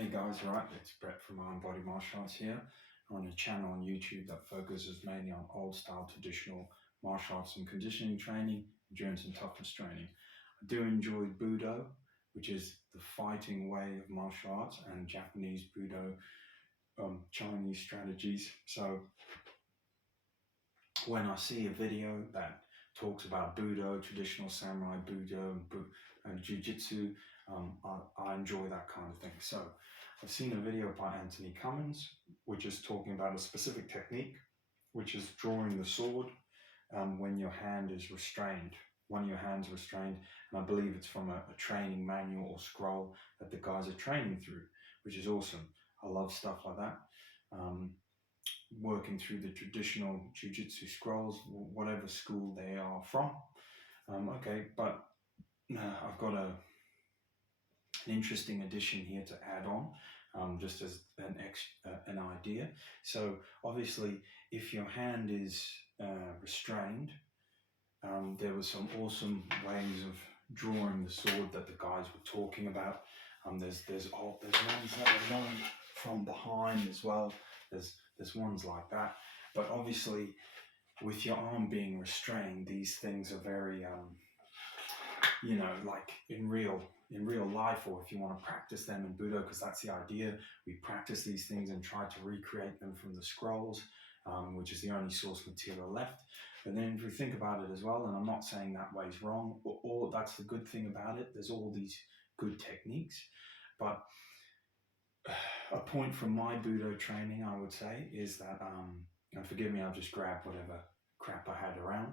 Hey guys, right, it's Brett from Mind Body Martial Arts here. I'm on a channel on YouTube that focuses mainly on old style traditional martial arts and conditioning training, endurance and toughness training. I do enjoy Budo, which is the fighting way of martial arts, and Japanese Budo, Chinese strategies. So when I see a video that talks about Budo, traditional samurai Budo, and Jiu-Jitsu, I enjoy that kind of thing. So I've seen a video by Anthony Cummins, which is talking about a specific technique, which is drawing the sword when your hand is restrained. One of your hands restrained, and I believe it's from a training manual or scroll that the guys are training through, which is awesome. I love stuff like that. Working through the traditional jiu-jitsu scrolls, whatever school they are from. Okay, but I've got an interesting addition here to add on, just as an idea. So obviously, if your hand is restrained, there were some awesome ways of drawing the sword that the guys were talking about. There's ones that are done from behind as well. There's ones like that, but obviously with your arm being restrained, these things are very like in real life, or if you want to practice them in Budo, because that's the idea. We practice these things and try to recreate them from the scrolls, which is the only source material left. But then if we think about it as well, and I'm not saying that way's wrong, or that's the good thing about it, there's all these good techniques. But a point from my Budo training, I would say, is that, and forgive me, I'll just grab whatever crap I had around.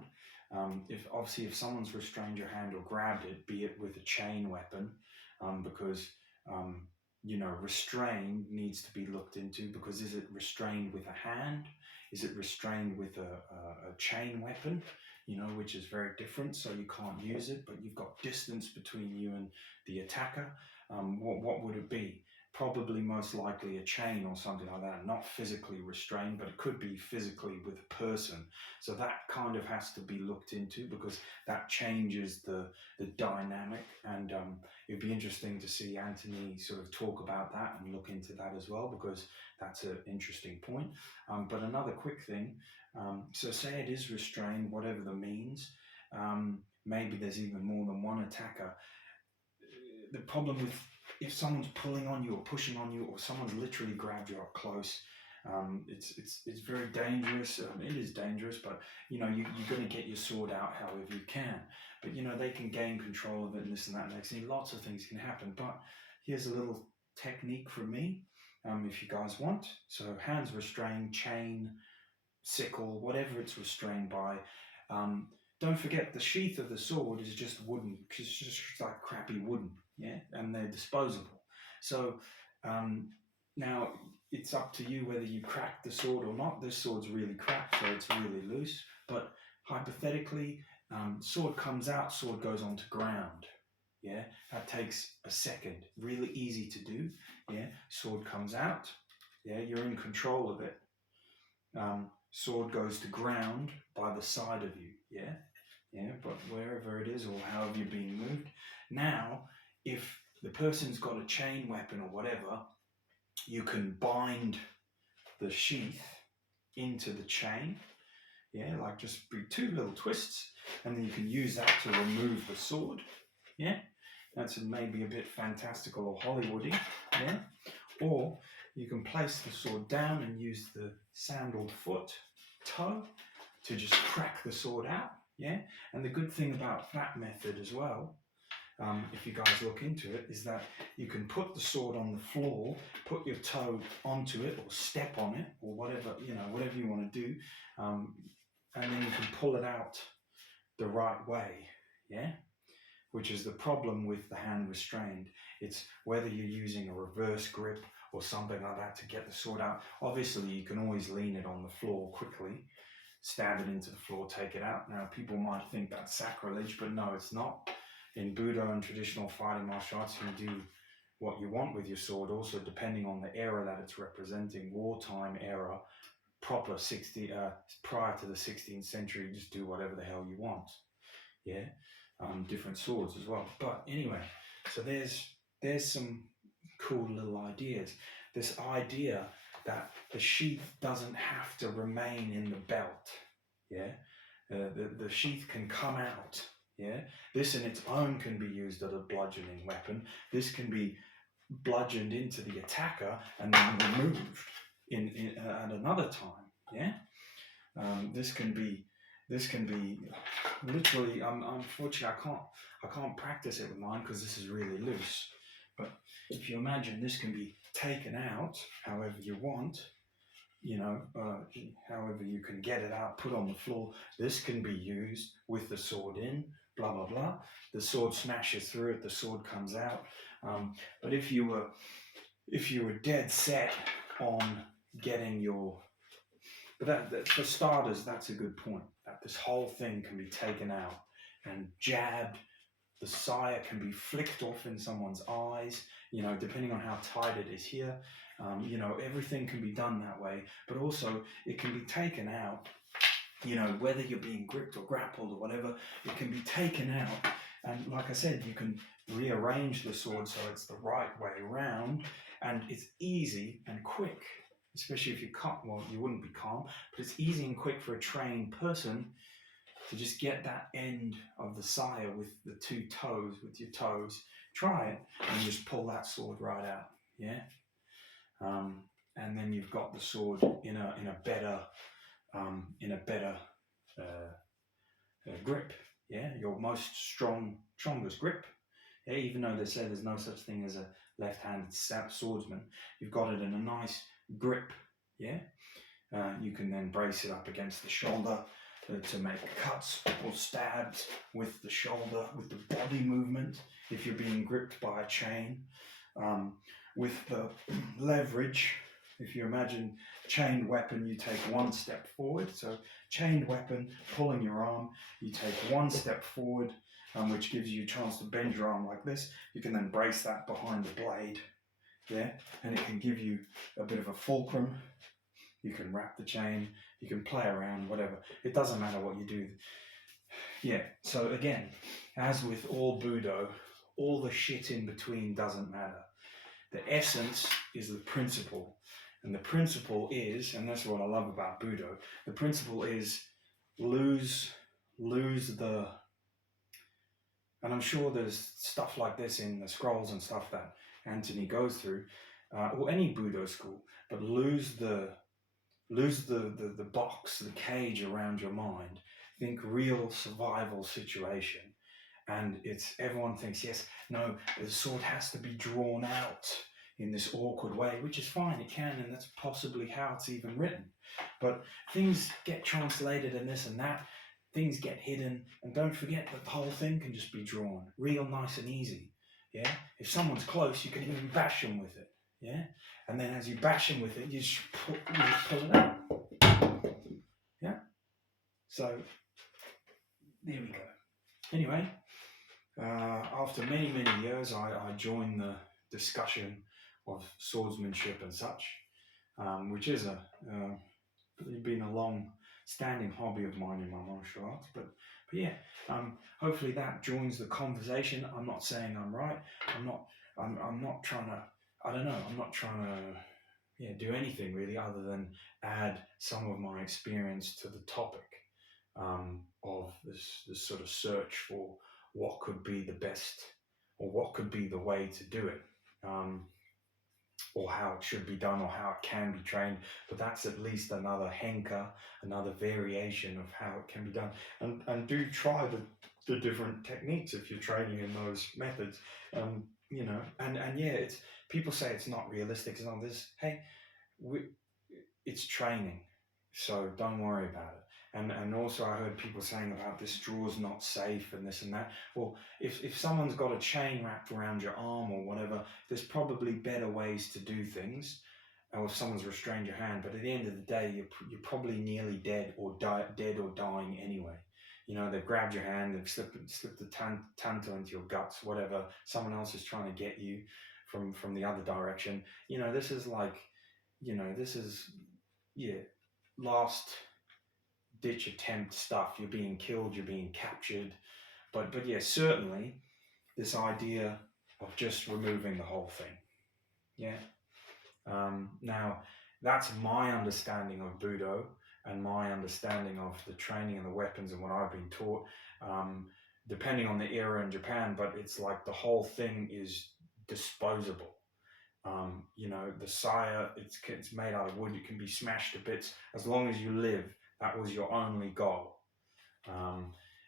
If someone's restrained your hand or grabbed it, be it with a chain weapon, because restrained needs to be looked into, because is it restrained with a hand? Is it restrained with a chain weapon? Which is very different, so you can't use it, but you've got distance between you and the attacker. What would it be? Probably most likely a chain or something like that, not physically restrained, but it could be physically with a person. So that kind of has to be looked into, because that changes the dynamic, and it'd be interesting to see Anthony sort of talk about that and look into that as well, because that's an interesting point. But another quick thing, so say it is restrained, whatever the means, maybe there's even more than one attacker. The problem with, if someone's pulling on you or pushing on you, or someone's literally grabbed you up close, it's very dangerous. It is dangerous, but you're going to get your sword out however you can. But they can gain control of it and this and that. And next thing, lots of things can happen. But here's a little technique from me, if you guys want. So hands restrained, chain, sickle, whatever it's restrained by. Don't forget, the sheath of the sword is just wooden, because it's just like crappy wooden, yeah, and they're disposable. So now it's up to you whether you crack the sword or not. This sword's really cracked, so it's really loose. But hypothetically, sword comes out, sword goes onto ground. Yeah, that takes a second. Really easy to do. Yeah, sword comes out. Yeah, you're in control of it. Sword goes to ground by the side of you. Yeah, but wherever it is, or however you're being moved. Now, if the person's got a chain weapon or whatever, you can bind the sheath into the chain. Yeah, like just be two little twists, and then you can use that to remove the sword. Yeah, that's maybe a bit fantastical or Hollywoody. Yeah, or you can place the sword down and use the sandaled foot, toe, to just crack the sword out. Yeah, and the good thing about that method as well, if you guys look into it, is that you can put the sword on the floor, put your toe onto it, or step on it, or whatever you want to do, and then you can pull it out the right way. Yeah, which is the problem with the hand restrained. It's whether you're using a reverse grip or something like that to get the sword out. Obviously, you can always lean it on the floor quickly, stab it into the floor, take it out. Now, people might think that's sacrilege, but no, it's not. In Budo and traditional fighting martial arts, you can do what you want with your sword, also depending on the era that it's representing. Wartime era, proper prior to the 16th century, just do whatever the hell you want. Yeah, different swords as well. But anyway, so there's some cool little ideas. This idea that the sheath doesn't have to remain in the belt. Yeah, the sheath can come out. Yeah, this in its own can be used as a bludgeoning weapon. This can be bludgeoned into the attacker and then removed at another time. Yeah, this can be literally. Unfortunately, I can't practice it with mine because this is really loose. But if you imagine, this can be taken out however you want. However you can get it out, put on the floor. This can be used with the sword in, blah, blah, blah. The sword smashes through it, the sword comes out. But if you were dead set on getting your... But that, for starters, that's a good point. That this whole thing can be taken out and jabbed. The saya can be flicked off in someone's eyes, depending on how tight it is here. Everything can be done that way, but also it can be taken out, whether you're being gripped or grappled or whatever, it can be taken out. And like I said, you can rearrange the sword so it's the right way around, and it's easy and quick, especially if you can't, well, you wouldn't be calm, but it's easy and quick for a trained person to just get that end of the saya with your toes. Try it and just pull that sword right out. Yeah. And then you've got the sword in a better grip. Yeah, your strongest grip. Yeah, even though they say there's no such thing as a left-handed swordsman, you've got it in a nice grip. Yeah. You can then brace it up against the shoulder to make cuts or stabs with the shoulder, with the body movement, if you're being gripped by a chain. With the leverage, if you imagine chained weapon, you take one step forward. So chained weapon, pulling your arm, you take one step forward, which gives you a chance to bend your arm like this. You can then brace that behind the blade, yeah, and it can give you a bit of a fulcrum. You can wrap the chain, you can play around, whatever. It doesn't matter what you do. Yeah, so again, as with all Budo, all the shit in between doesn't matter. The essence is the principle. And the principle is, and that's what I love about Budo, the principle is lose the... And I'm sure there's stuff like this in the scrolls and stuff that Anthony goes through, or any Budo school, but lose the box, the cage around your mind. Think real survival situation. And everyone thinks, yes, no, the sword has to be drawn out in this awkward way, which is fine, it can, and that's possibly how it's even written. But things get translated and this and that, things get hidden, and don't forget that the whole thing can just be drawn real nice and easy. Yeah, if someone's close, you can even bash them with it. Yeah, and then as you bash them with it, you just pull it out. Yeah, so there we go. Anyway, after many years, I joined the discussion of swordsmanship and such, which is been a long-standing hobby of mine in my martial arts. But yeah, hopefully that joins the conversation. I'm not saying I'm right. I'm not trying to. I don't know. I'm not trying to do anything really other than add some of my experience to the topic of this sort of search for what could be the best or what could be the way to do it, or how it should be done or how it can be trained. But that's at least another henka, another variation of how it can be done. And do try the different techniques if you're training in those methods. And yeah, it's people say it's not realistic. It's not this. Hey, it's training, so don't worry about it. And also I heard people saying about this draw's not safe and this and that. Well, if someone's got a chain wrapped around your arm or whatever, there's probably better ways to do things. Or if someone's restrained your hand, but at the end of the day, you're probably nearly dead or dying anyway. They've grabbed your hand, they've slipped the tanto into your guts, whatever. Someone else is trying to get you from the other direction. This is like, last ditch attempt stuff. You're being killed, you're being captured. But yeah, certainly this idea of just removing the whole thing. Yeah. Now, that's my understanding of Budo and my understanding of the training and the weapons and what I've been taught. Depending on the era in Japan, but it's like the whole thing is disposable. You know, the saya, it's made out of wood. It can be smashed to bits as long as you live. That was your only goal.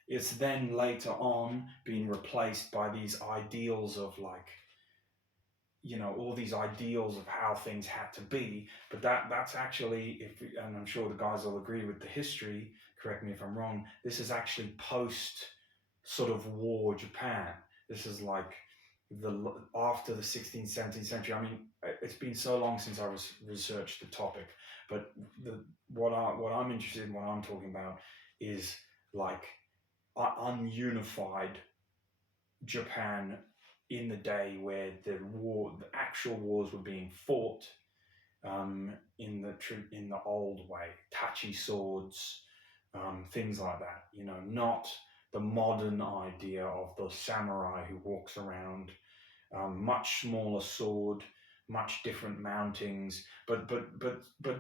It's then later on being replaced by these ideals of like, you know, all these ideals of how things had to be. But that's actually, and I'm sure the guys will agree with the history, correct me if I'm wrong, this is actually post sort of war Japan. This is like the after the 16th, 17th century. I mean, it's been so long since I was researched the topic, but what I'm interested in, what I'm talking about is like ununified Japan in the day where the actual wars were being fought in the old way, tachi swords, things like that. You know, not the modern idea of the samurai who walks around, much smaller sword, much different mountings. But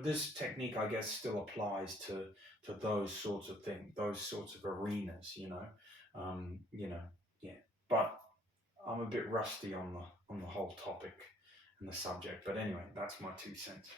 this technique, I guess, still applies to those sorts of things, those sorts of arenas. You know, yeah. But I'm a bit rusty on the whole topic and the subject. But anyway, that's my 2 cents.